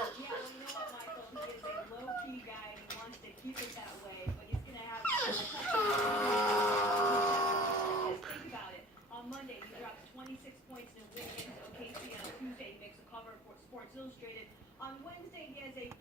Yeah, well, you know what, Michael? He is a low-key guy, and he wants to keep it that way. But he's going to have a touchdown season this year if he keeps having games like this. Think about it. On Monday, he dropped 26 points in a win against OKC. On Tuesday, he makes a cover for Sports Illustrated. On Wednesday, he has a